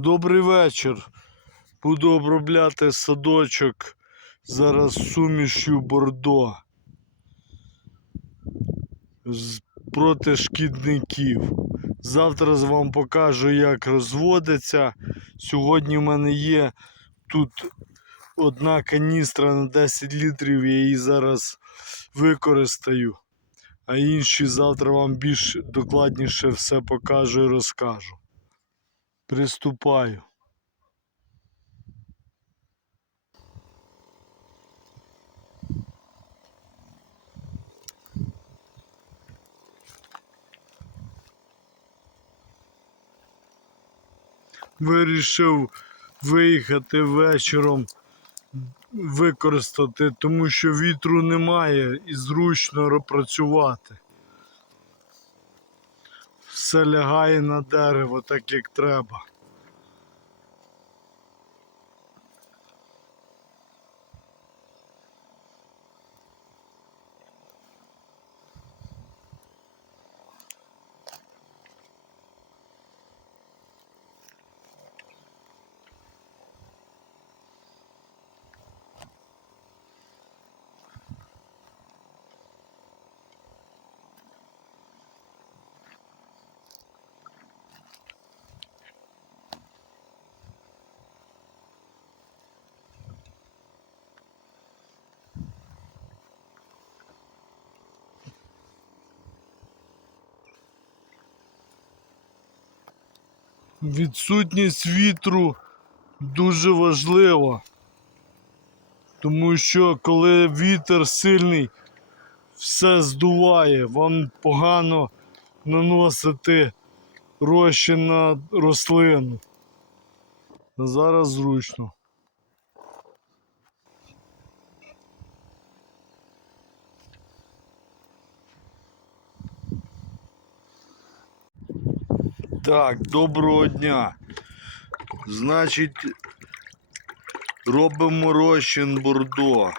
Добрий вечір. Буду обробляти садочок зараз сумішю бордо проти шкідників. Завтра з вам покажу, як розводиться. Сьогодні в мене є тут одна каністра на 10 літрів, я її зараз використаю. А інші завтра вам більш докладніше все покажу і розкажу. Приступаю. Вирішив виїхати вечором використати, тому що вітру немає і зручно працювати. Все лягає на дерево так, як треба. Відсутність вітру дуже важлива. Тому що коли вітер сильний, все здуває, вам погано наносити розчин на рослину. Зараз зручно. Так, доброго дня. Значить, робимо розчин бордо.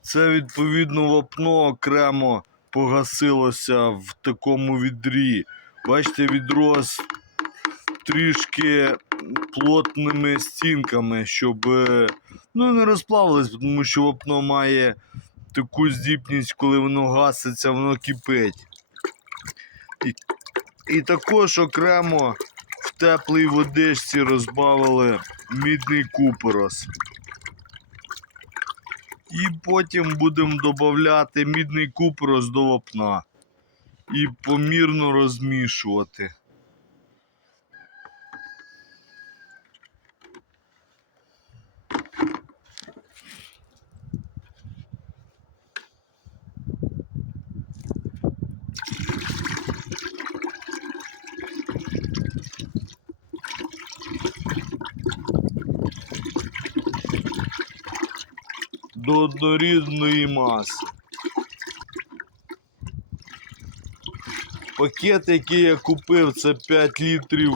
Це відповідно вапно окремо погасилося в такому відрі. Бачите, відро з трішки плотними стінками, щоб е, ну, не розплавилось, тому що вапно має таку здібність, коли воно гаситься, воно кипить. І також окремо в теплій водичці розбавили мідний купорос. І потім будемо додати мідний купорос до вапна і помірно розмішувати. До однорідної маси. Пакет, який я купив, це 5 літрів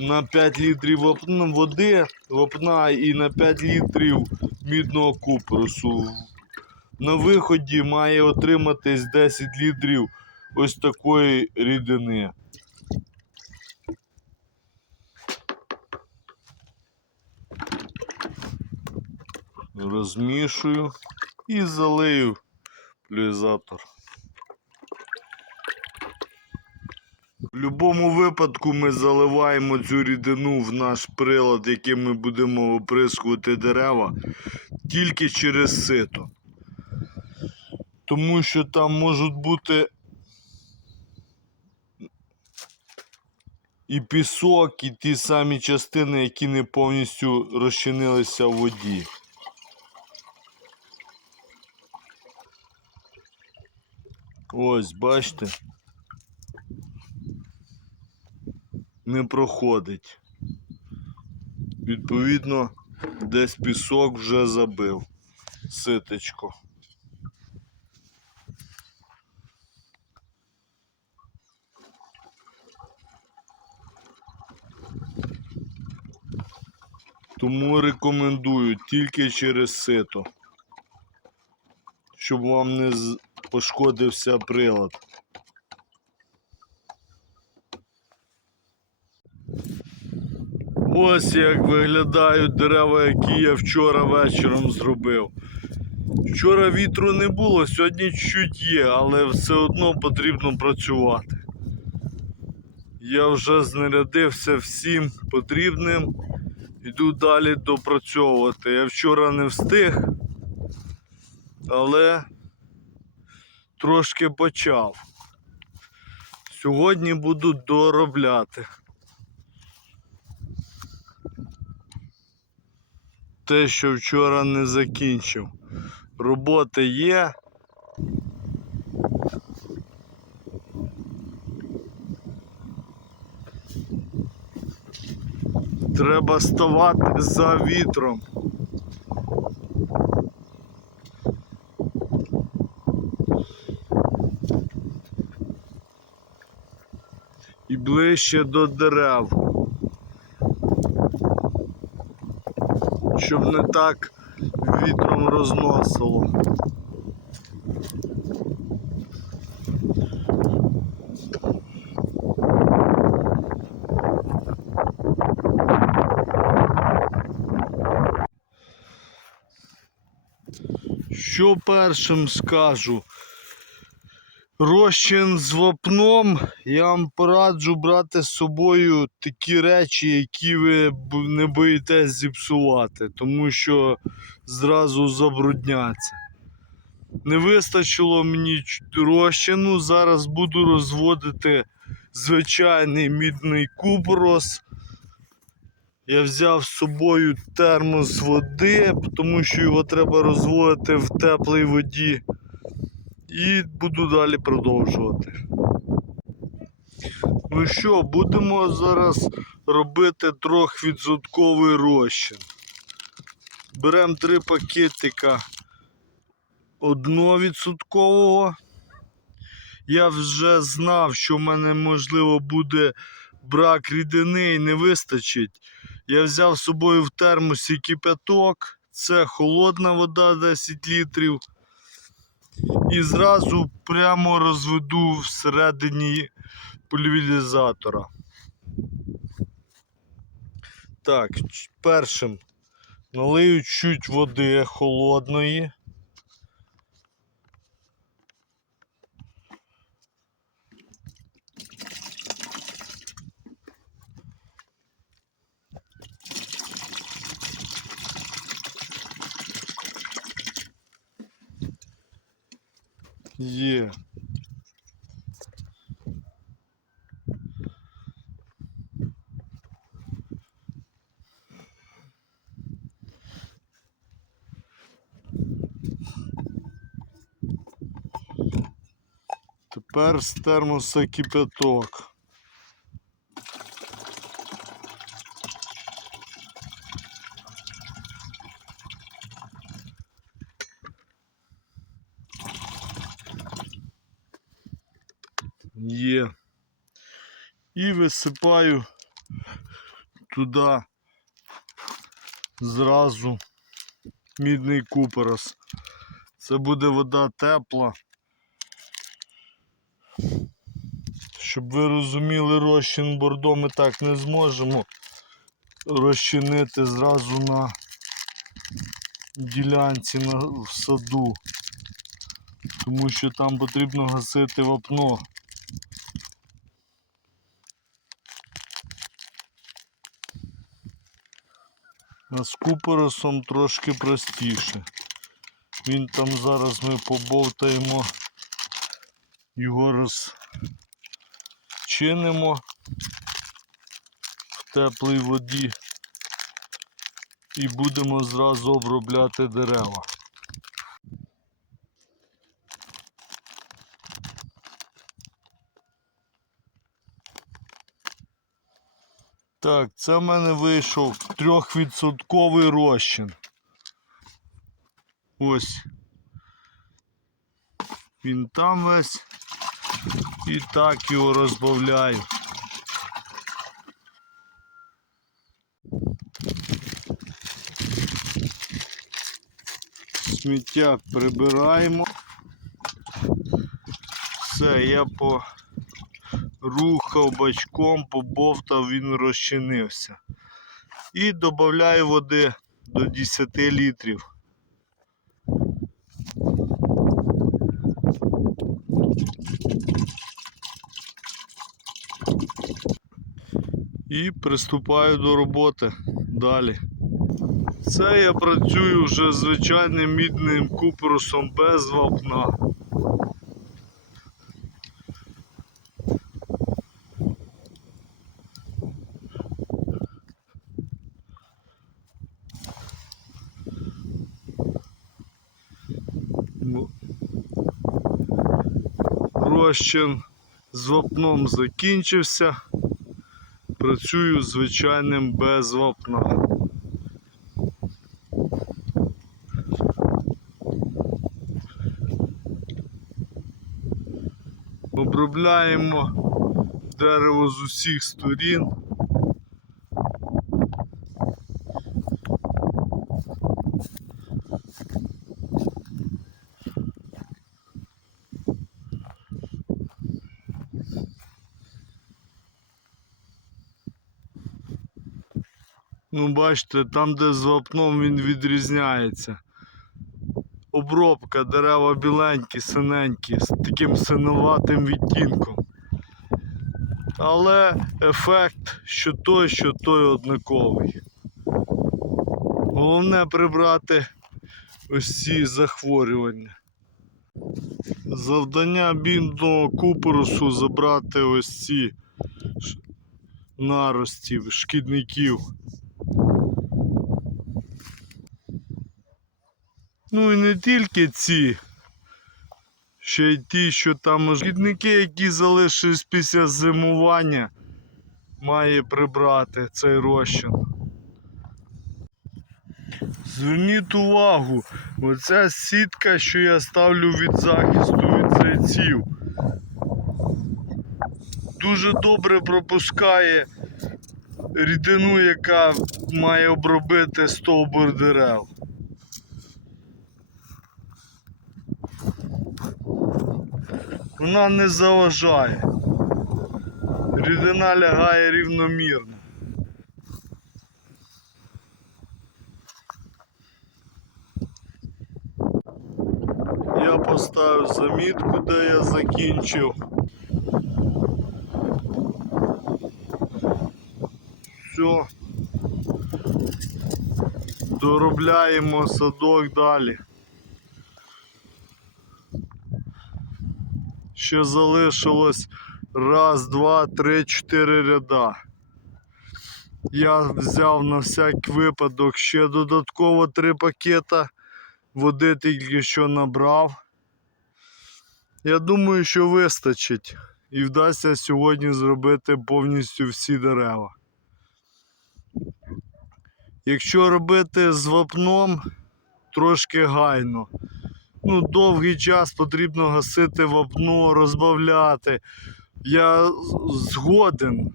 на 5 літрів води, вапна і на 5 літрів мідного купрусу. На виході має отриматись 10 літрів ось такої рідини. Розмішую і залию плюзатор. В будь-якому випадку ми заливаємо цю рідину в наш прилад, яким ми будемо оприскувати дерева, тільки через сито. Тому що там можуть бути і пісок, і ті самі частини, які не повністю розчинилися в воді. Ось, бачите. Не проходить. Відповідно, десь пісок вже забив. Ситечко. Тому рекомендую тільки через сито, щоб вам не пошкодився прилад. Ось як виглядають дерева, які я вчора вечором зробив. Вчора вітру не було, сьогодні чуть є, але все одно потрібно працювати. Я вже знарядився всім потрібним. Йду далі допрацьовувати. Я вчора не встиг, але трошки почав. Сьогодні буду доробляти. Те, що вчора не закінчив. Роботи є. Треба ставати за вітром. І ближче до дерев. Щоб не так вітром розносило. Що першим скажу? Розчин з вапном я вам пораджу брати з собою такі речі, які ви не боїтесь зіпсувати, тому що зразу забрудняться. Не вистачило мені розчину, зараз буду розводити звичайний мідний купорос. Я взяв з собою термос води, тому що його треба розводити в теплій воді. І буду далі продовжувати. Ну що, будемо зараз робити трьохвідсотковий розчин. Беремо три пакетика одновідсоткового. Я вже знав, що в мене можливо буде брак рідини і не вистачить. Я взяв з собою в термосі кипяток, це холодна вода 10 літрів. І зразу прямо розведу всередині пульверізатора. Так, першим налию чуть води холодної. Є. Тепер з термоса кипяток. Є. І висипаю туди зразу мідний купорос. Це буде вода тепла. Щоб ви розуміли, розчин бордо ми так не зможемо розчинити зразу на ділянці на, в саду, тому що там потрібно гасити вапно. А з купоросом трошки простіше. Він там зараз ми побовтаємо, його розчинимо в теплій воді і будемо зразу обробляти дерева. Так, це в мене вийшов трьохвідсотковий розчин. Ось. Він там весь. І так його розбавляю. Сміття прибираємо. Все, я по рухав бачком, побовтав, він розчинився. І додаю води до 10 літрів. І приступаю до роботи далі. Це я працюю вже звичайним мідним купорусом без вапна. Розчин з вапном закінчився. Працюю звичайним без вапна. Обробляємо дерево з усіх сторін. Ну, бачите, там, де з вапном він відрізняється. Обробка, дерева біленькі, синенькі, з таким синуватим відтінком. Але ефект, що той, що той однаковий. Головне прибрати ось ці захворювання. Завдання бідного купорусу забрати ось ці наростів, шкідників. Ну і не тільки ці, ще й ті, що там шкідники, які залишились після зимування, має прибрати цей розчин. Зверніть увагу, оця сітка, що я ставлю від захисту від зайців, дуже добре пропускає рідину, яка має обробити стовбур дерев. Вона не заважає. Рідина лягає рівномірно. Я поставив замітку, де я закінчив. Все. Доробляємо садок далі. Ще залишилось раз, два, три, чотири ряда. Я взяв на всяк випадок ще додатково три пакета. Води тільки що набрав. Я думаю, що вистачить і вдасться сьогодні зробити повністю всі дерева. Якщо робити з вапном, трошки гайно. Ну, довгий час потрібно гасити вапно, розбавляти. Я згоден.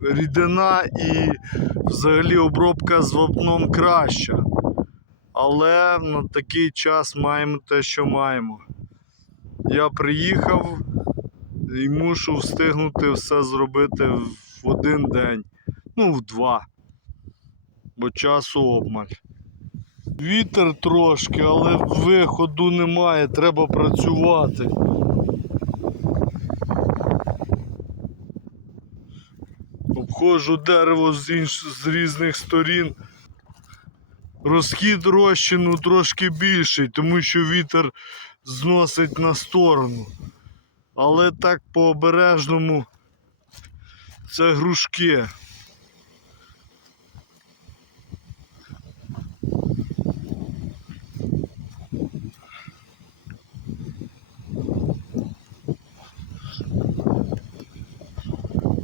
Рідина і взагалі обробка з вапном краща. Але на такий час маємо те, що маємо. Я приїхав і мушу встигнути все зробити в один день. Ну, в два. Бо часу обмаль. Вітер трошки, але виходу немає, треба працювати. Обходжу дерево з, інш... з різних сторін. Розхід розчину трошки більший, тому що вітер зносить на сторону. Але так по обережному це грушки.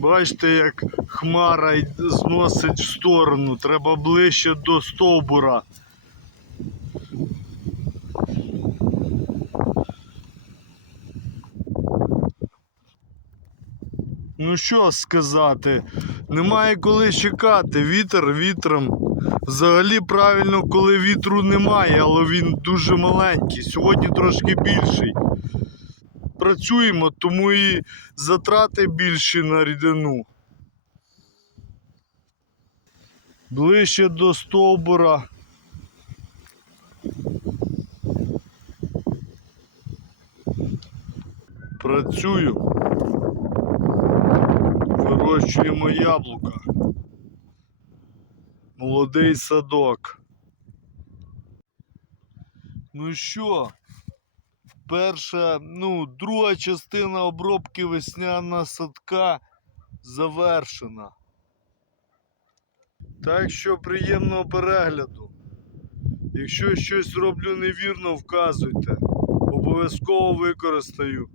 Бачите, як хмара зносить в сторону, треба ближче до стовбура. Ну що сказати, немає коли чекати. Вітер вітром. Взагалі правильно, коли вітру немає, але він дуже маленький. Сьогодні трошки більший. Працюємо, тому і затрати більші на рідину. ближче до стовбура. Працюю. Вирощуємо яблука. Молодий садок. Ну що, перша, ну, друга частина обробки весняного садка завершена. Так що приємного перегляду. Якщо щось роблю невірно, вказуйте. Обов'язково використаю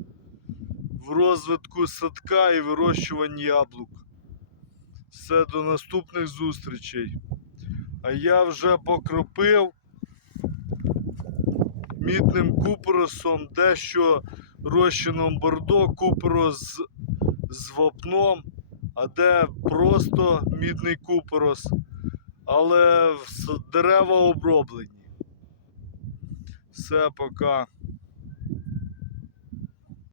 в розвитку садка і вирощуванні яблук. Все до наступних зустрічей. А я вже покропив мідним купоросом, дещо розчином бордо, купорос з, вапном, а де просто мідний купорос, але дерева оброблені. Все, пока.